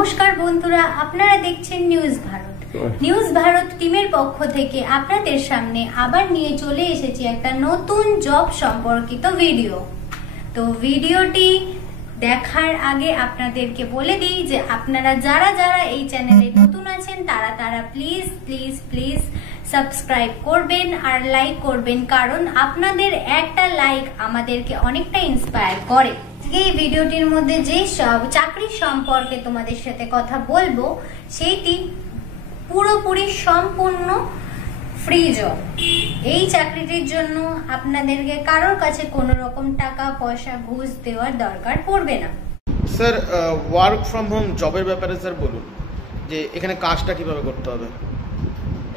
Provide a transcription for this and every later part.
নমস্কার বন্ধুরা, আপনারা দেখছেন নিউজ ভারত। নিউজ ভারত টিমের পক্ষ থেকে আপনাদের সামনে আবার নিয়ে চলে এসেছি একটা নতুন জব সম্পর্কিত ভিডিও। তো ভিডিওটি দেখার আগে আপনাদেরকে বলে দিই যে আপনারা যারা এই চ্যানেলে নতুন আছেন তারা প্লিজ প্লিজ প্লিজ সাবস্ক্রাইব করবেন আর লাইক করবেন, কারণ আপনাদের একটা লাইক আমাদেরকে অনেকটা ইন্সপায়ার করে। এই ভিডিওটির মধ্যে যে সব চাকরি সম্পর্কে তোমাদের সাথে কথা বলবো সেইটি পুরোপুরি সম্পূর্ণ ফ্রি জব। এই চাকরিটির জন্য আপনাদেরকে কারোর কাছে কোনো রকম টাকা পয়সা ঘুষ দেওয়ার দরকার পড়বে না। স্যার, ওয়ার্ক ফ্রম হোম জবের ব্যাপারে স্যার বলুন যে এখানে কাজটা কিভাবে করতে হবে।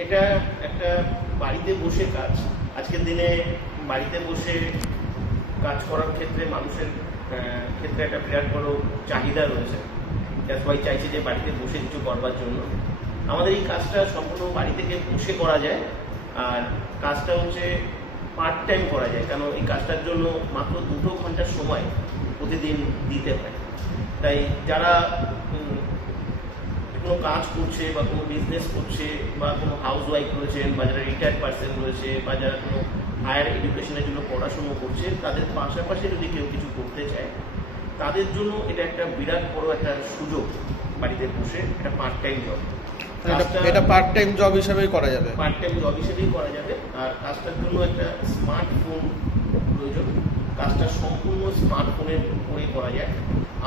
এটা একটা বাড়িতে বসে কাজ। আজকের দিনে বাড়িতে বসে কাজ করার ক্ষেত্রে মানুষের ক্ষেত্রে একটা বিরাট বড় চাহিদা রয়েছে। সবাই চাইছে যে বাড়িতে বসে কিছু করবার জন্য। আমাদের এই কাজটা সম্পূর্ণ বাড়ি থেকে বসে করা যায়, আর কাজটা হচ্ছে পার্ট টাইম করা যায়, কারণ এই কাজটার জন্য মাত্র 2 ঘন্টার সময় প্রতিদিন দিতে হয়। তাই যারা কোনো কাজ করছে বা কোনো বিজনেস করছে বা কোনো হাউস ওয়াইফ রয়েছেন বা যারা রিটায়ার্ড পার্সন রয়েছে বা যারা কোনো হায়ার এডুকেশনের জন্য পড়াশুনো করছে, তাদের পাশাপাশি যদি কেউ কিছু করতে চায় তাদের জন্য এটা একটা বিরাট বড় একটা সুযোগ। বাড়িতে বসে একটা পার্ট টাইম জব, এটা পার্ট টাইম জব হিসেবেই করা যাবে। পার্ট টাইম জব হিসেবেই করা যাবে। আর কাজটার জন্য একটা স্মার্টফোন প্রয়োজন। কাজটা সম্পূর্ণ স্মার্টফোনের উপরে করা যায়।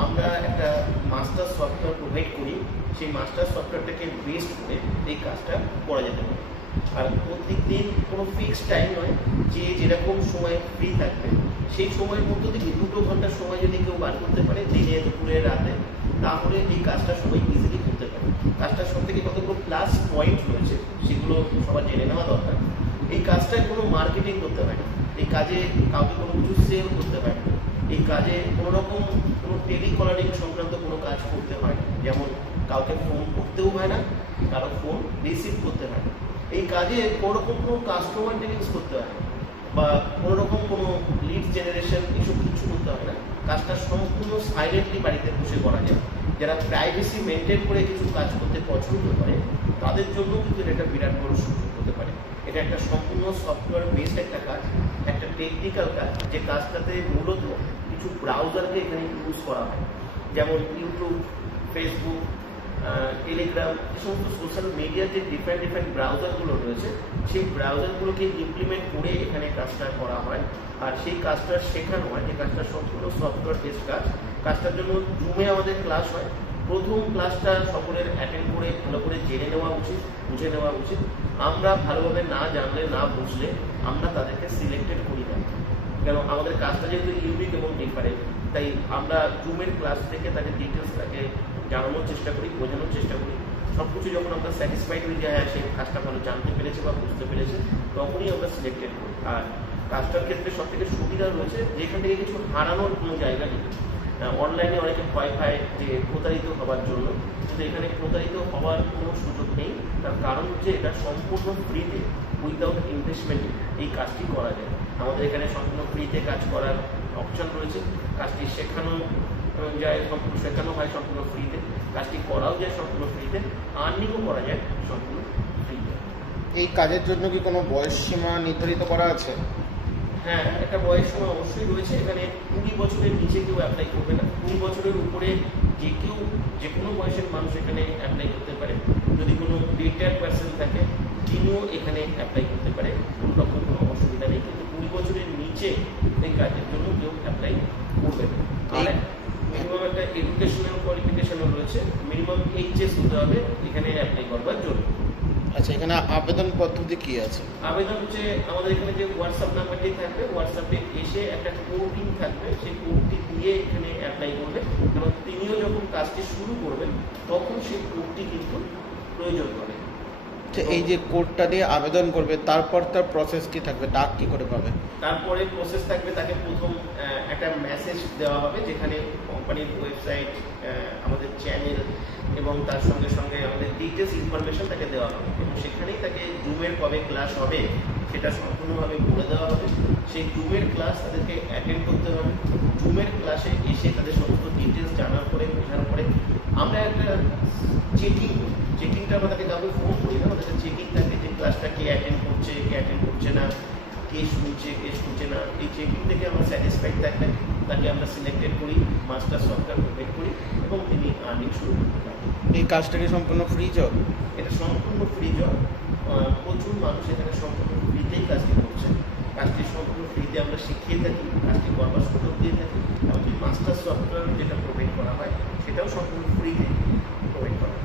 আমরা একটা মাস্টার সফটওয়্যার প্রোভাইড করি, সেই মাস্টার সফটওয়্যারটাকে বেস্ট করে এই কাজটা করা যেতে পারে। আর প্রত্যেক দিন কোনো ফিক্সড টাইম নয়, যে যেরকম সময় ফ্রি থাকবে সেই সময়ের মধ্য থেকে 2 ঘন্টার সময় যদি কেউ বার করতে পারে দিনে, দুপুরে, রাতে, তাহলে এই কাজটা সবাই ইজিলি করতে পারে। কাজটার সব থেকে কতগুলো প্লাস পয়েন্ট রয়েছে সেগুলো সবার জেনে নেওয়া দরকার। এই কাজটায় কোনো মার্কেটিং করতে হয় না, এই কাজে কাউকে কোনো কিছু সেল করতে হয় না, এই কাজে কোনো রকম কোনো টেলিকলারিং সংক্রান্ত কোনো কাজ করতে হয় না, যেমন কাউকে ফোন করতেও হয় না, কারো ফোন রিসিভ করতে হয় না। এই কাজে কোনো রকম কোনো কাস্টমার ডিলিংস করতে হয় না বা কোনো রকম কোনো লিড জেনারেশন এসব কিছু করতে হয় না। কাজটা সম্পূর্ণ সাইলেন্টলি বাড়িতে বসে করা যায়। যারা প্রাইভেসি মেনটেন করে কিছু কাজ করতে পছন্দ করে তাদের জন্য কিন্তু এটা একটা বিরাট বড় সুযোগ হতে পারে। এটা একটা সম্পূর্ণ সফটওয়্যার বেসড একটা কাজ, একটা টেকনিক্যাল কাজ, যে কাজটাতে মূলত কিছু ব্রাউজারকে এখানে ইউজ করা হয়, যেমন ইউটিউব, ফেসবুক, টেলিগ্রাম, এই সমস্ত সোশ্যাল মিডিয়ার যে ডিফারেন্ট ব্রাউজারগুলো রয়েছে সেই ব্রাউজারগুলোকে ইমপ্লিমেন্ট করে এখানে কাজটা করা হয়। আর সেই কাজটা শেখানো হয়, যে কাজটা সম্পূর্ণ সফটওয়্যার বেসড কাজ। কাজটার জন্য জুমে আমাদের ক্লাস হয়। প্রথম ক্লাসটা সকলের অ্যাটেন্ড করে ভালো করে জেনে নেওয়া উচিত, বুঝে নেওয়া উচিত। আমরা ভালোভাবে না জানলে, না বুঝলে আমরা তাদেরকে সিলেক্টেড করি না, কেন আমাদের কাজটা যেহেতু ইউনিক এবং ডিফারেন্ট। তাই আমরা জুমের ক্লাস থেকে তাকে ডিটেলস তাকে জানানোর চেষ্টা করি, বোঝানোর চেষ্টা করি। সব কিছু যখন আমরা স্যাটিসফাইড হয়ে যায়, সে কাজটা ভালো জানতে পেরেছে বা বুঝতে পেরেছে, তখনই আমরা সিলেক্টেড করি। আর কাজটার ক্ষেত্রে সব থেকে সুবিধা রয়েছে যেখান থেকে কিছু হারানোর কোনো জায়গা নেই। অনলাইনে অনেকে ভয় পায় যে প্রতারিত হওয়ার জন্য, কিন্তু এখানে প্রতারিত হওয়ার কোনো সুযোগ নেই। তার কারণ হচ্ছে এটা সম্পূর্ণ ফ্রিতে, উইদাউট ইনভেস্টমেন্টে এই কাজটি করা যায়। আমাদের এখানে সম্পূর্ণ ফ্রিতে কাজ করার অপশন রয়েছে। কাজটি শেখানো যায়, সম্পূর্ণ শেখানো হয় সম্পূর্ণ ফ্রিতে, কাজটি করাও যায় সম্পূর্ণ ফ্রিতে, আর্নিংও করা যায় সম্পূর্ণ ফ্রিতে। এই কাজের জন্য কি কোনো বয়স সীমা নির্ধারিত করা আছে? হ্যাঁ, একটা বয়স সীমা অবশ্যই রয়েছে। এখানে 20 বছরের নিচে কেউ অ্যাপ্লাই করবে না। 20 বছরের উপরে যে কেউ, যে কোনো বয়সের মানুষ এখানে অ্যাপ্লাই করতে পারে। যদি কোনো রিটায়ার্ড পার্সন থাকে তিনিও এখানে অ্যাপ্লাই করতে পারে, কোনো রকম কোনো অসুবিধা নেই। কিন্তু 20 বছরের নিচে এই কাজের জন্য কেউ অ্যাপ্লাই করবে না। আর মিনিমাম একটা এডুকেশনাল কোয়ালিফিকেশনও রয়েছে, মিনিমাম এইচএস হতে হবে এখানে অ্যাপ্লাই করবার জন্য। আচ্ছা, এখানে আবেদন পদ্ধতি কি আছে? আবেদন হচ্ছে আমাদের এখানে যে হোয়াটসঅ্যাপ নাম্বারটি থাকবে, হোয়াটসঅ্যাপে এসে একটা কোডিং থাকবে, সেই কোডটি দিয়ে এখানে অ্যাপ্লাই করবে। এবং তিনিও যখন কাজটি শুরু করবেন তখন সেই কোডটি কিন্তু প্রয়োজন হবে। এই যে কোডটা দিয়ে আবেদন করবে, তারপর তার প্রসেস কি থাকবে, ডাক কি করে পাবে? তারপরে প্রসেস থাকবে, তাকে প্রথম একটা মেসেজ দেওয়া হবে যেখানে কোম্পানির ওয়েবসাইট, আমাদের চ্যানেল এবং এবং তার সঙ্গে সঙ্গে আমাদের ডিটেলস ইনফরমেশন তাকে দেওয়া হবে এবং সেখানেই তাকে জুমের কবে ক্লাস হবে সেটা সম্পূর্ণভাবে বলে দেওয়া হবে। সেই জুমের ক্লাস তাদেরকে অ্যাটেন্ড করতে হবে। জুমের ক্লাসে এসে তাদের সমস্ত ডিটেলস জানার পরে বোঝার পরে আমরা একটা চেকিংটা আমরা তাকে কাউকে ফোন করি না, আমাদের চেকিং থাকে যে ক্লাসটা কে অ্যাটেন্ড করছে না, কে শুনছে না। এই চেকিং থেকে আমরা স্যাটিসফাইড থাকলে তাকে আমরা সিলেক্টেড করি, মাস্টার সফটওয়্যার প্রোভাইড করি এবং তিনি আর্নিং শুরু করতে পারেন। এই কাজটা কি সম্পূর্ণ ফ্রি জব? এটা সম্পূর্ণ ফ্রি জব। প্রচুর মানুষ এখানে সম্পূর্ণ ফ্রিতেই কাজটি করছে। কাজটি সম্পূর্ণ ফ্রিতে আমরা শিখিয়ে থাকি, কাজটি করবার সুযোগ দিয়ে থাকি। এমনকি মাস্টার সফটওয়্যার যেটা প্রোভাইড করা হয় সেটাও সম্পূর্ণ ফ্রিতে প্রোভাইড করা হয়।